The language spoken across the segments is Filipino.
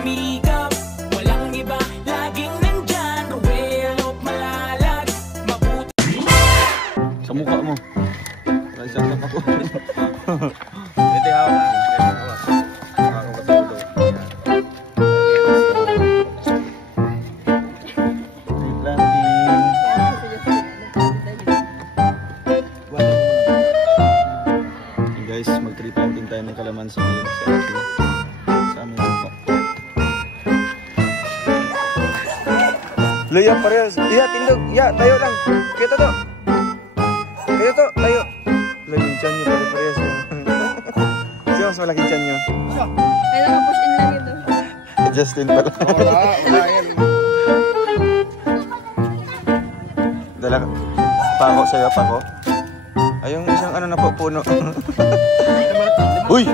sumikap. Walang iba, laging nandyan. Well, malalag, mabuti. Sa mukha mo. Isang lang ako. Ito yung hawa na. Ako ka sa ulo. Tree planting. Hey guys, mag-tree planting tayo ng kalamansi ngayon sa amin lupa. Luya parehas. Iya, tindog. Iya, tayo lang. Kita to. Kayo to, tayo. Laging tiyan nyo, pare-parehas yun. Sino mas malaking tiyan nyo? May naka-push in lang ito. Justin pala. Wala yan. Dala pako sa'yo, pako. Ay, yung isang ano na po, puno. Uy!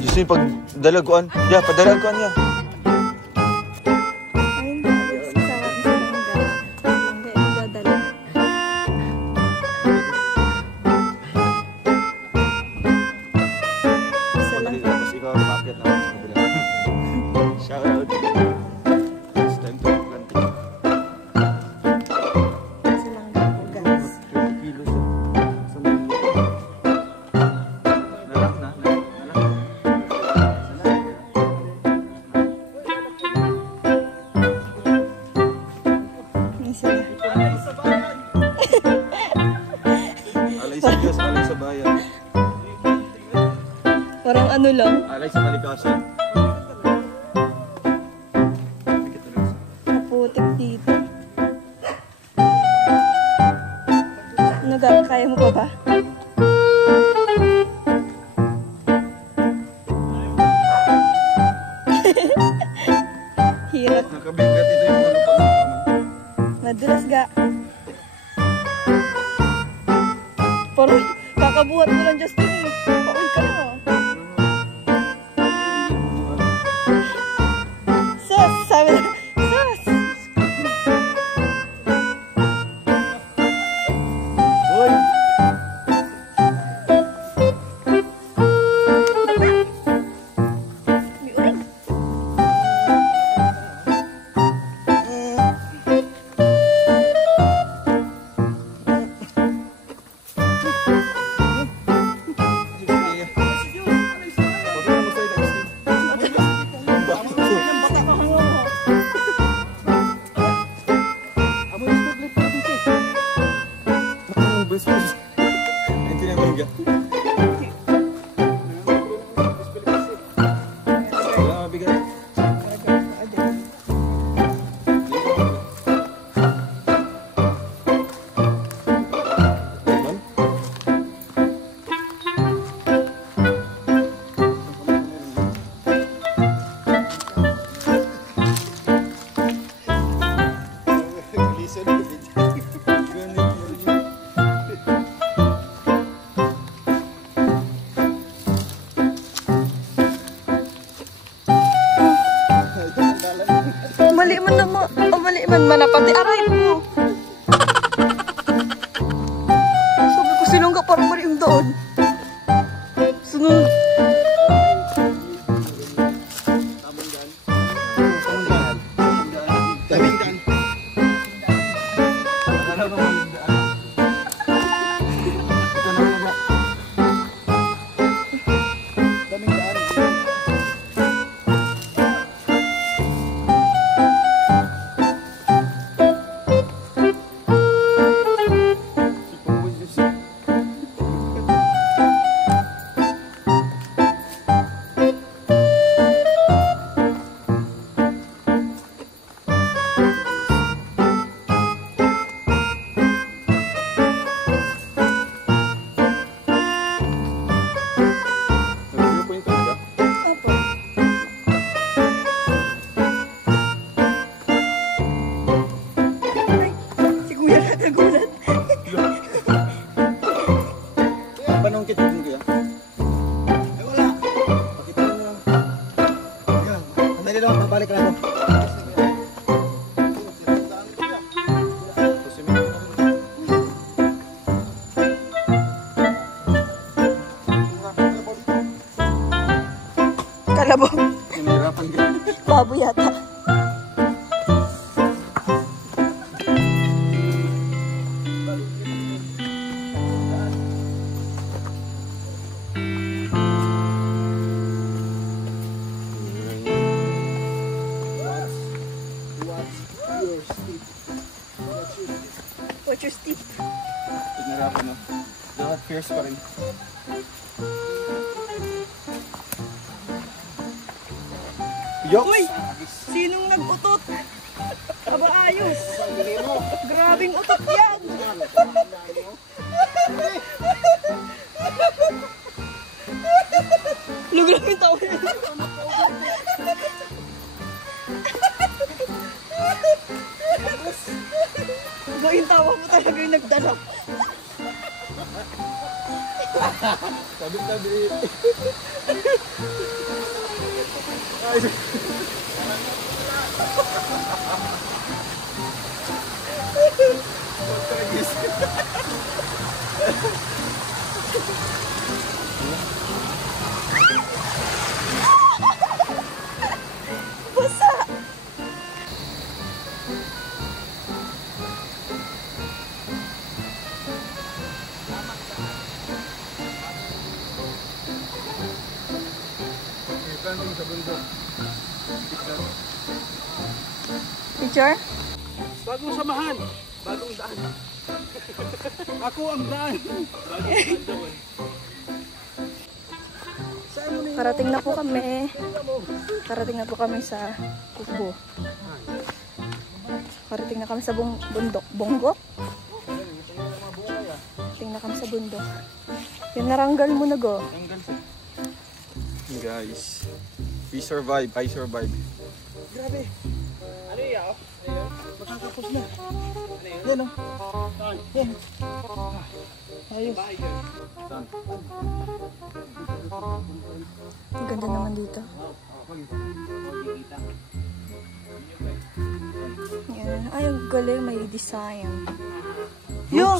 Justin, pag dalaguan. Ya, padalaguan ya. Shout out. It's time to planting. Silang gas. 20 kilos sa mga. Nalak na. Isa na. Alay sa Diyos, alay sa bayan. Parang ano lang. Alay sa kalikasan. Maputik dito. Ano ga? Kaya mo pa ba? Hirap. Nakabigat ito yung mga lupa. Madulas ga. Parang kakabuhat mo lang, Justin. Pauwi ka na. Sus! Sabi na. Sus! Hoy! Uy! Mali man na mo. O mali man manapati. Aray mo. Sabi ko sinungga parang mali yung doon. Sunod. Balik na ako. Kalabaw. Hinirapan ka. Baboy yata. Watch your step. Pinarapan no. Lahat fierce pa rin. Uy! Sinong nag-utot? Aba ayos! Grabing utot yan! Lugram yung tawa niya. Ba yung tawa mo talaga yung nagdala. Tabi-tabi. Basa! Planting sa bundok. Picture? Bagong samahan. Bagong daan. Ako ang daan. Bagong daan. Parating na po kami. Parating na po kami sa Kubo. Parating na kami sa bundok. Bonggok? Parating na kami sa bundok. Yung naranggal mo na go. Guys, we survive. I survive. Grabe. Ano yan? Makakapos na. Yan o. Yan. Ayos. Ang ganda naman dito. Yan. Ay, ang galing. May design. Yo!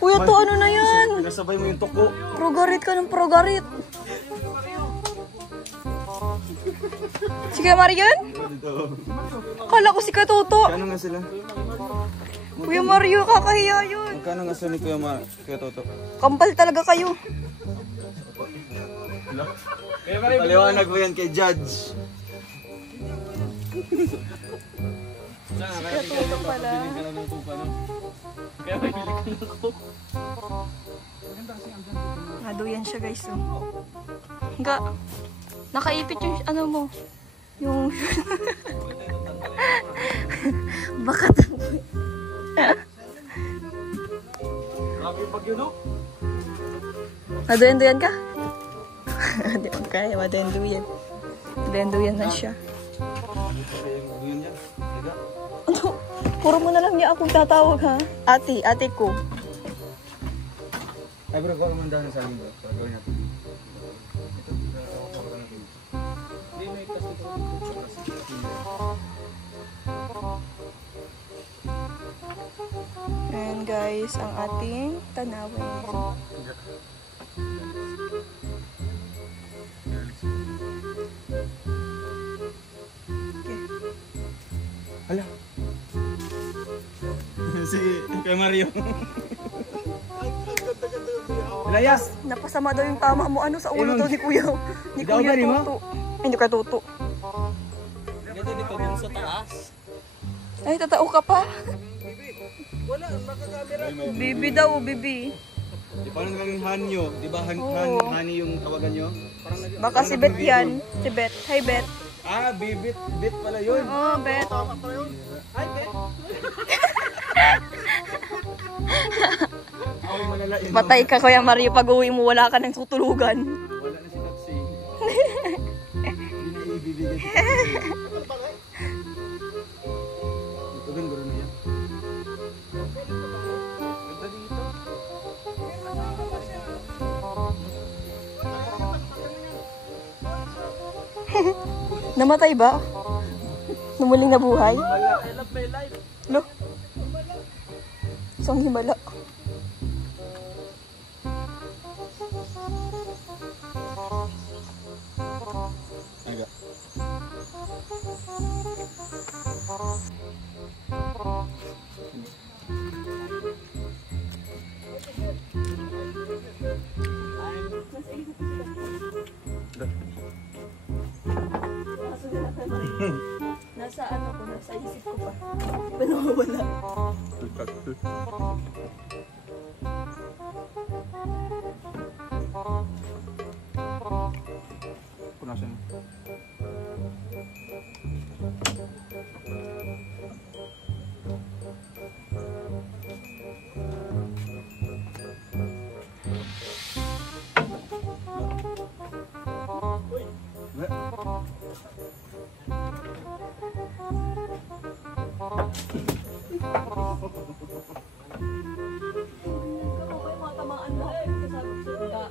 Kuya, to ano na yan? Pinasabay mo yung tuko. Progarit ka ng progarit. Si Kuya Marian? Akala ko si Katuto. Kano nga sila? Kuya Mario, kakahiya yun. Magkano nga sila ni Kuya Toto? Kampal talaga kayo. Paliwanag mo yan kay Judge. Katuto pala. Kaya may bili ka ng coke. Naduyan siya guys. Oh. Hangga. Nakaipit yung ano mo. Yung... Bakat. Grabe yung bagyo, no? Naduyan-duyan ka? Di ba kaya? Maduyan-duyan. Maduyan-duyan na siya. Yun yan. Tiga. Ano? Puro mo na lang niya akong tatawag ha? Ate ko. Ay bro, gawa mo dahil sa amin bro. Gawin natin. Ayan guys, ang ating tanawin. Hala. Si Kuya Mario. Layas. Napasama daw yung tama mo. Ano sa ulo daw ni Kuya? Ni Ikaw Kuya ba, di mo? Tuto. Ay, hindi ka Tuto. Ganda dito dun sa taas. Ay, tatao ka pa. Wala, makakamera. Bibi daw, bibi. Di parang naging hanyo. Di ba Oo. hani yung tawagan nyo? Baka si Bet yan. Si Bet. Hi, Bet. Ah, bibit. Bit pala yun. Oh, Bet. Hi, Bet. Ako yung malalain. Patay ka, Kuya Mario. Pag uwi mo, wala ka ng tutulugan. Wala na si Tatsi. Hindi na ibibigay si Tatsi. Ito din, guro na yan. Ganda dito. Namatay ba? Numuling na buhay? I love my life. Lo? Isang himala. Aga. Nasa ano ko, nasa isip ko pa. Di ba nawawala? Punasan. Ako kayo mga tamaan lahat. Kasabi ko sa magagal.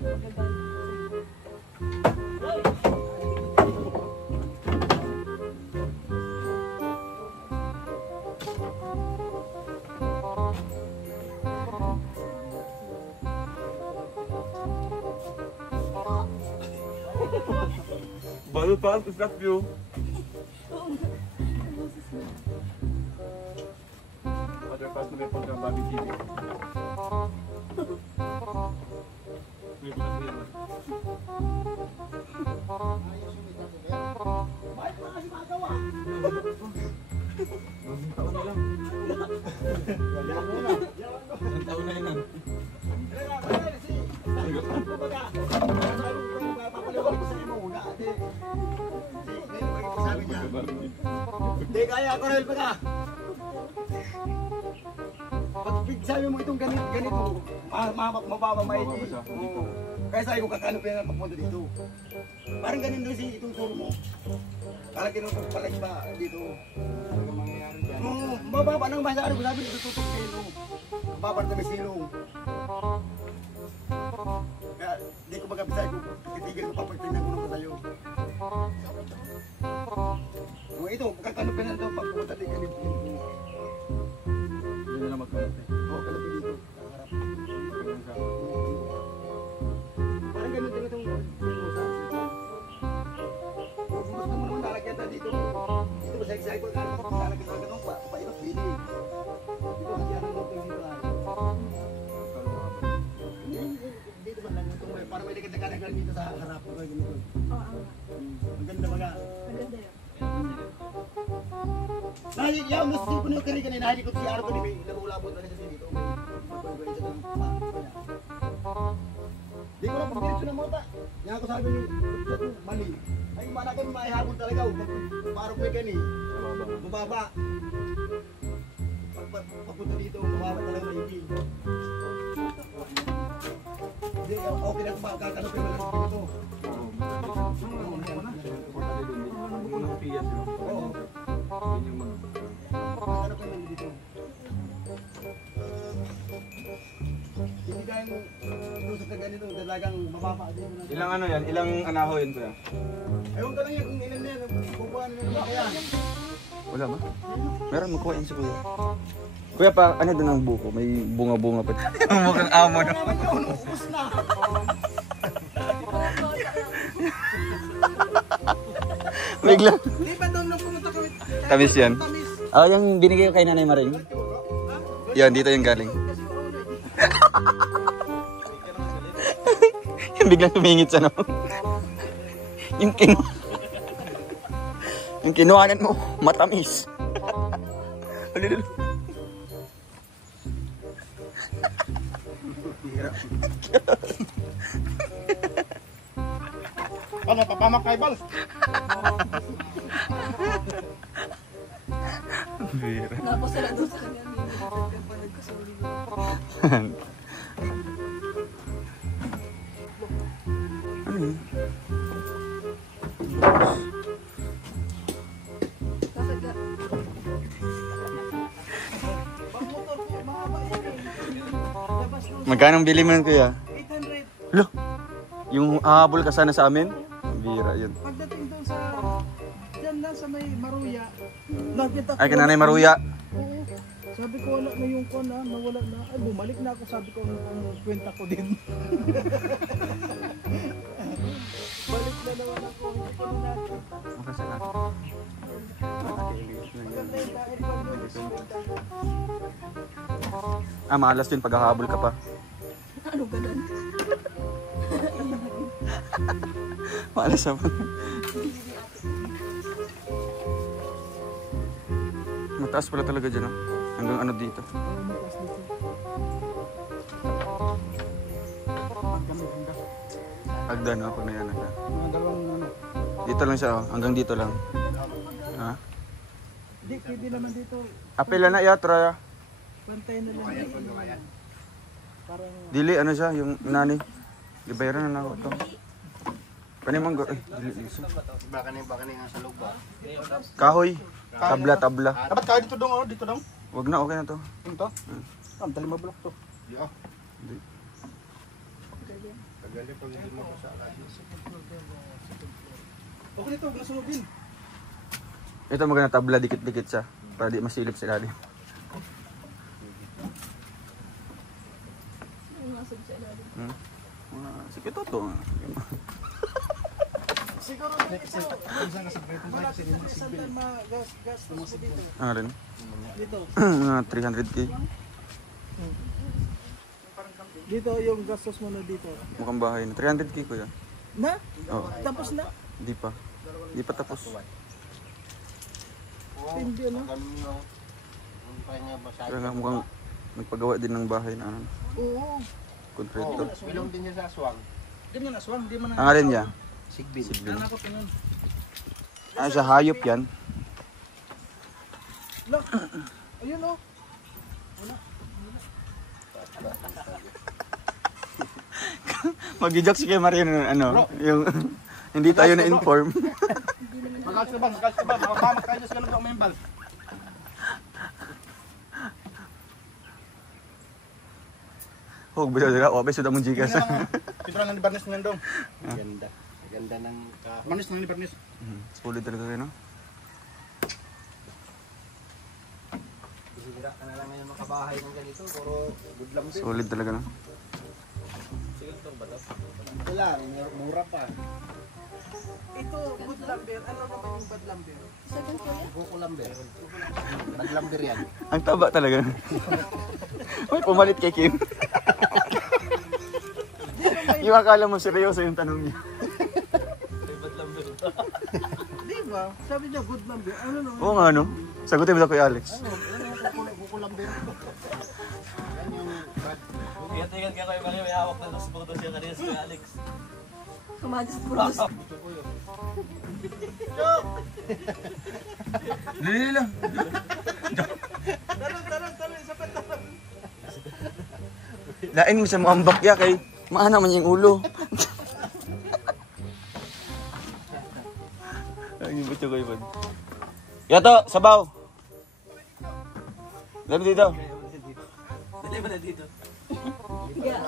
Baru tahu ustaz view. Ada pas telepon ke Babi TV. Ini bukan dia. Tahu na yan. Hindi kaya ako rin pa. Pag sabi mo itong ganito, mababa maigi. Kaya sabi ko kakanapin na papunta dito. Parang ganun doon itong turo mo. Parang kinutong palay ba dito. Mababa nang masyari ko sabi dito tutok silo. Mababa na may silong. Kaya di ko magabisay ko. Titigil ko papagpinang ko na sa'yo. Ito, kakanapin na ito pagpunta dito ganito. Hindi na magkanapin. Oo, kanapin dito. Parang ganun din itong kung gusto mo naman lalagyan na dito. Dito ba sa excited ko lalagyan na ganun pa. Pailot pili. Dito hatiyan ng loob dito. Dito ba lang itong para may dekat-dekat dito sa harap ko ganito. Ang ganda mga. Maganda yun. Nahit yaw nus di puno kari kanina nahit ko siya ko di may labot na sa dito. Di ko lang pagdiretso ng mota. Yang ako sabi ni mali. Ay mana kan maihabol talaga paro ko gani. Bubaba. Papunta dito bubaba talaga maigi. Di okay na ba kakano pa lang dito. Oo. Ano ka lang dito? Hindi kayang lusok na ganito, dalagang mababa din. Ilang ano yan? Ilang anaho yun kuya? Ewan ka lang yan kung ilan na yan, kukuha nyo na ba kaya? Wala ba? Meron, makuha yun si kuya. Kuya pa, ano doon ang buko? May bunga-bunga pa. Mukhang amo na. Naman yun, ubus na! Bigla. Di ba doon nung pumunta kami? Tamis yan. Ah, yung binigay ko kay Nanay Maring. Yan, dito yung galing. Yung biglang tumingit sa no. Yung yung kinuhanan mo, matamis. Ulilil. Ano, papamak kay Bal? Tapos sila doon sa kanya. Kapanood ko sa ulit. Ano yun? Bakit ka? Magkano bili mo nun kuya? 800. Lo, yung habol ka sana sa amin? Bira yun. Pagdating doon sa dyan lang sa may Maruya, nakita ko. Ay, kay Nanay Maruya. Oo. Sabi ko wala na yung kon nawala na. Ay bumalik na ako, sabi ko ang kwenta ko din. Balik na naman ako, hindi ko na nakita. Makasalamat. Malas din paghahabol ka pa. Ano ganun? Malas naman. Mataas pala talaga dyan, oh. Hanggang ano dito. Hagdan, oh, pag nayanan ka. Dito lang siya, oh. Hanggang dito lang. Ha? Hindi, pwede naman dito. Apela na iya, Troya. Pantay na lang. Parang Dili, ano siya, yung nani. Libayaran na ako ito. Panimang go. Dili, iso. Baka na nga sa loob ba? Kahoy. Tabla. dapat kaya dito dong, dito dong. Wag na, okay na to. Ito. Dali mabulok to. Yo. Tagali pag hindi mo sa Okay nito, nasunogin. Ito maganda tabla, dikit-dikit siya. Para di masilip sila din. Sige to. Siguro dito. Minsan kasi kasi gas mo dito. Ano rin? Dito. Mga 300k. Dito yung gastos mo na dito. Mukhang bahay na. 300k ko yan. Na? Oo. Tapos na? Di pa. Di pa tapos. Hindi ano? Kaya nga mukhang nagpagawa din ng bahay na ano. Oo. Contractor. Bilong din niya sa aswang. Ganyan aswang, di man Ang alin niya? Sigbin. Siblin. Ano ko tingin? Ano siya? Hayop yan. Look. Ayun oh. Mag-joke si kay Maria na ano, yung hindi tayo na-inform. Magas ka ba? Makapamak tayo sa ganun may bal. Hug bisa sila, obe sudah mong jikas. Ito lang ni Barnes nandong. Ganda. Ganda ng Barnes lang ni Barnes. Solid talaga kayo, no? Sisira ka na lang ngayon makabahay ng ganito. Puro good lang din. Solid talaga, no? Ito lang, mura pa. Ito, good lumber. Ano naman yung bad lumber? Buko lamber. Bad lamber yan. Ang taba talaga. Uy, pumalit kay Kim. Yung akala mo seryoso yung tanong niya. Di ba? Sabi niya good lumber. Ano naman? Oo nga, no? Sagutin mo na Kuya Alex. Buko lamber. Yan yung bad. Ingat-ingat ka kayo Maria, may hawak na sa photo siya kanina si Kuya Alex. Kamadis pulos. Dili lang. Tarang, sapat tarang. Lain mo sa muambak ya kay maana man yung ulo. Ay, butyo ko yun. Yato, sabaw. Labi dito. Dali ba na dito?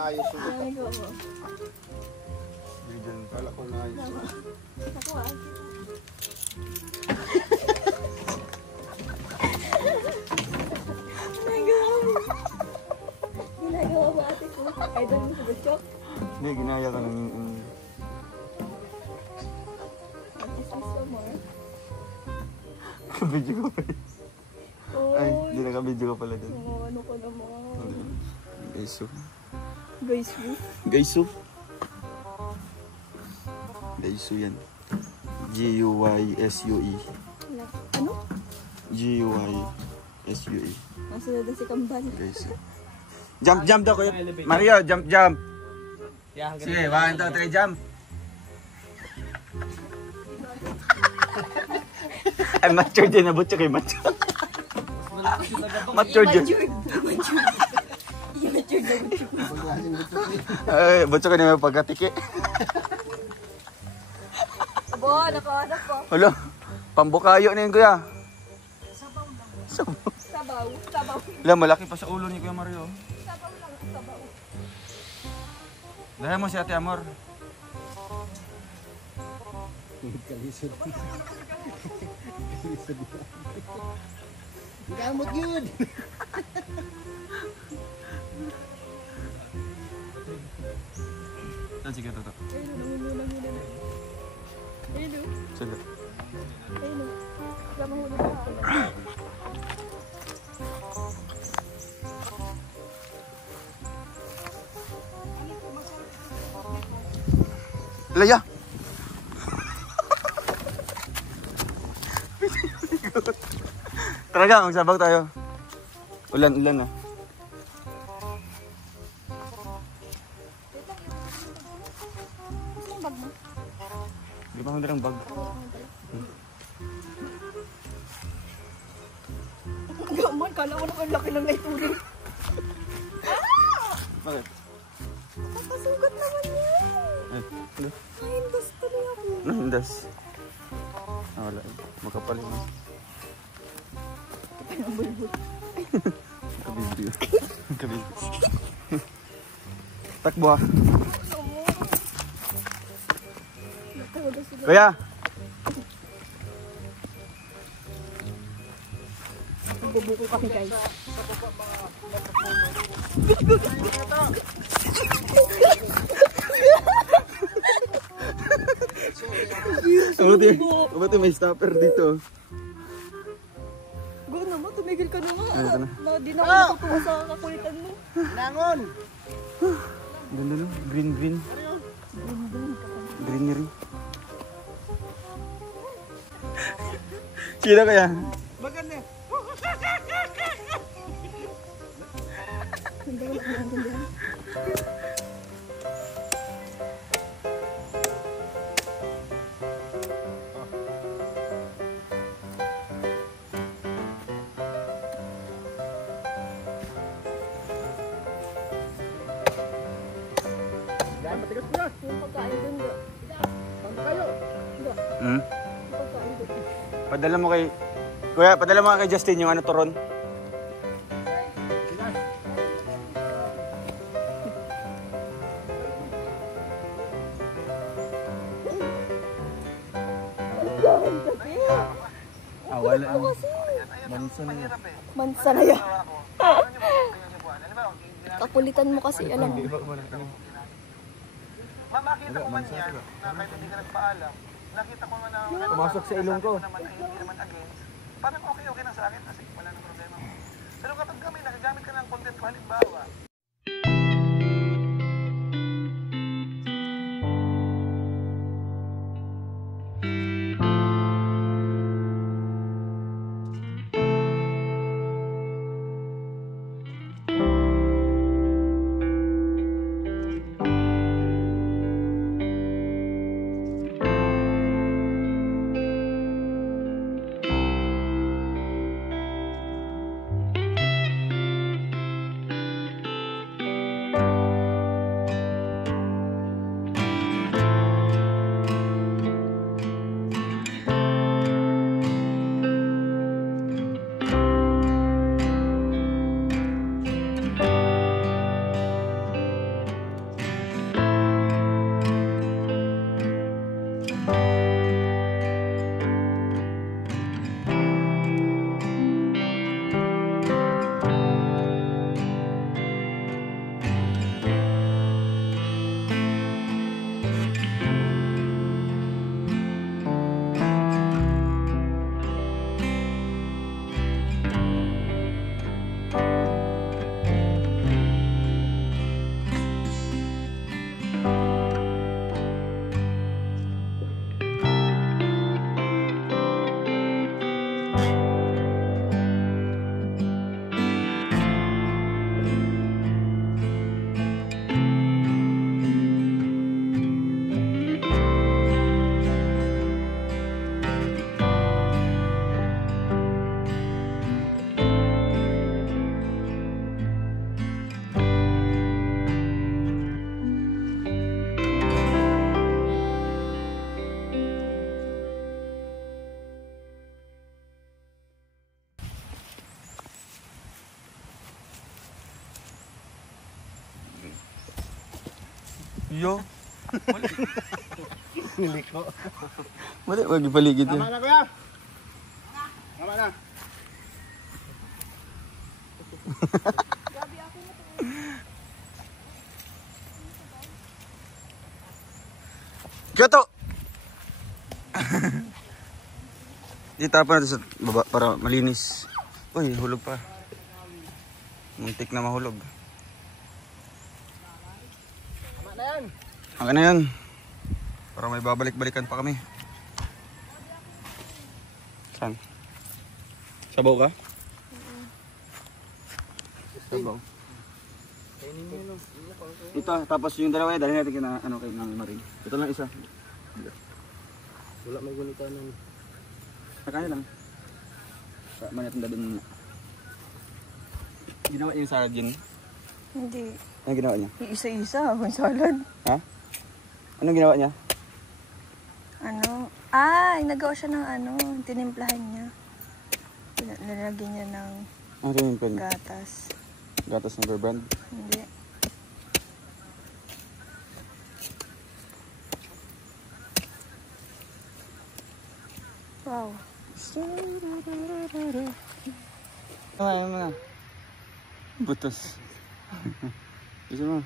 Ayos yung Ano ko mo? kala ko na ayos. Ako ah. Ginagawa mo ate ko. Idol mo sa Butchok. Hindi, ginaya ka lang yung... Artist mo more. Kabidyo ko pala. Ay, Oh, hindi nakabidyo ka pala dun. mga ano ko na mga Gayso. guys mo. Gayso. Gayso yan. G-U-Y-S-U-E. Ano? G-U-Y-S-U-E. Nasunod na si Kambal. Gayso. Jump daw kuya. Mario, jump. Yeah, Sige, 1, 2, 3, jump. Ay, mature din. Nabot siya kay mature. Mature din. Immature na Butchok. Ay, bot siya kanina pagkatiki. Abo, nakahanap ko. Hala, pambukayo na yun kuya. Sabaw. Sabaw. Hala, malaki pa sa ulo ni Kuya Mario. Sabaw lang, sabaw. Dahil mo si Ate Amor. Gamot yun! Sige, toto. Ayun, namumula muna na. Ayun, Sige. ayun. Wala mahulog na. Laya. Talaga, magsabaw tayo. Ulan na. Yung bag mo? Di ba akong dalang bag? Gaman, kala ko naman laki ng naitulog. Bakit? Nakasugat naman yan. Ay, ano? Nahindas tuloy ako. Nahindas. Ah, wala. Makapal yun. Ang bulbul. Kabibyo. Kabibyo. Takbo ha. Kuya! Nagbubuko kami guys. Mabuti may stopper dito. Go naman, tumigil ka na nga. Ano ka na? Di na ako natutuwa sa kakulitan mo. Nangon! Ganda no? Green. Greenery. Sino kaya? Maganda. Yung pagkain dun, go. Hmm? Yung pagkain dun. Padala mo kay... Kuya, padala mo kay Justin yung ano, turon. Ah, wala. Mansa na yan. Mansa na yan. Kakulitan mo kasi, alam mo. Ma'am, makita ko man yan, na kahit hindi ka nagpaalam, nakita ko na Pumasok sa ilong ko. naman ay hindi naman against, parang okay na sa akin kasi wala nang problema. Pero kapag kami nagagamit ka ng content ko, halimbawa, Yo. Nilik ko. Mali, wag ipaligid yun. Tama na kuya. Tama na. Kyoto! Itapon natin sa baba para malinis. Uy, hulog pa. Muntik na mahulog. Tama na yan. Hanggang na yan. Para may babalik-balikan pa kami. Saan? Sabaw ka? Sabaw. Ito, tapos yung dalawa yan, dahil natin kina, ano, kay Nang Maring. Ito lang isa. Wala may gunita nun. Sakanya lang. Manat ang dadun muna. Ginawa niya yung salad yun? Hindi. Ano ginawa niya? Yung isa-isa, akong salad. Ha? Anong ginawa niya? Ano? Nagawa siya ng ano, tinimplahan niya. Nalagyan niya ng Ano rin yung gatas. gatas ng Bear Brand? Hindi. Wow. Ano na? Butos. Gusto mo?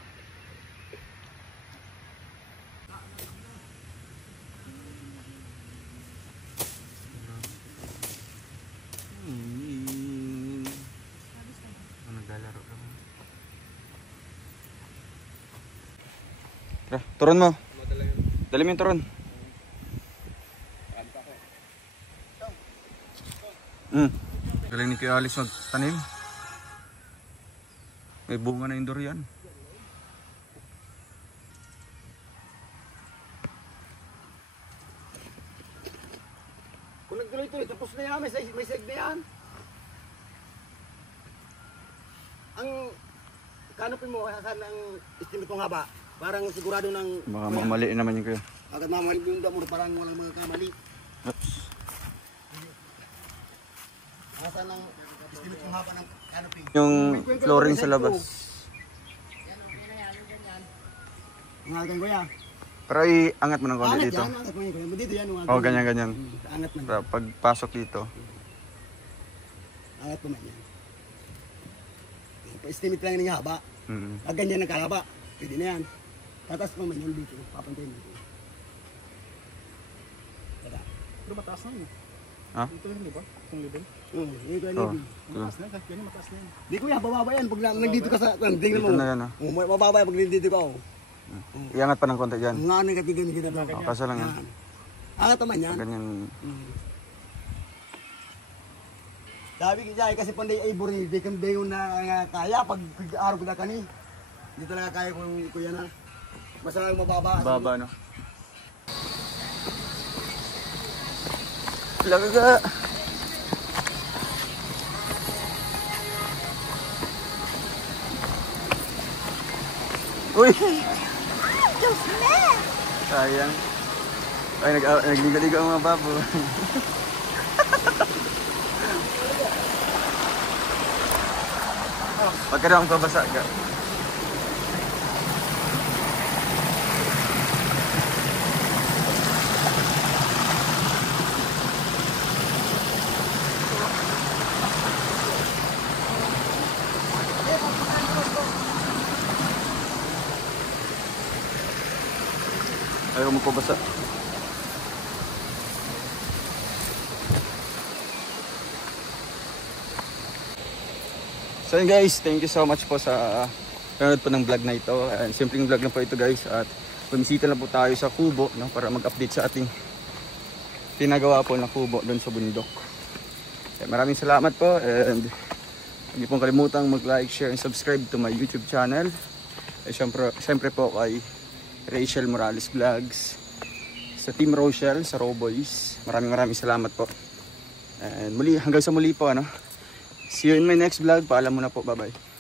Tara, turon mo. Dali mo yung turon. Galing ni Kuya Alice magtanim. May bunga na yung durian. Kung nagtuloy-tuloy, tapos na yan, may seg na yan. Ang kanopin mo, saan ang estimate mong haba? Parang sigurado ng... Baka mamaliin naman yung Kuya. Agad mamali yung damo, parang walang mga kamali. Oops. Saan ang estimate mong haba ng canopy? Yung flooring sa labas. Ngagan ko yan. Pero iangat mo ng konti Angat dito. yan, angat mo yan. Dito yan. Oh, ganyan. Angat man. Para pagpasok dito. Angat mo man yan. Pa-estimate lang yung haba. Pag ganyan ang kalaba, pwede na yan. Tatas mo man yan dito. Papantayin mo. Pero mataas na yun. Ha? Ito yun, di ba? Itong level. Dito yan. Oh. Mataas na yan. Yan yung mataas na yan. Di ko yan, bababa yan. Pag nandito ka sa... Tingnan Dito mo. na yan, ha? Bababa yan pag nandito ka. Iangat pa ng konti dyan. Nga ano yung katigan kita ba? Oh, kaso lang yan. Angat naman yan. Ganyan. Sabi ko kasi panday ay buri, di kang dayon na kaya pag araw ko na kani. Hindi talaga kaya ko kuya na. Basta lang mababa. Baba, no? Laga. Uy! Sayang. Ay, nagliga-liga ang mga babo. Pag ka naman pabasa ka. Ayaw mo pabasa. So yun guys, thank you so much po sa panonood po ng vlog na ito. Simpleng vlog lang po ito guys. At bumisita lang po tayo sa kubo, no, para mag-update sa ating pinagawa po na kubo doon sa bundok. Maraming salamat po and huwag niyo pong kalimutang mag-like, share, and subscribe to my YouTube channel. Siyempre po kay Rachel Morales Vlogs, sa Team Rochelle, sa Roboys. Maraming salamat po. And muli, hanggang sa muli po, ano. See you in my next vlog. Paalam muna po. Bye-bye.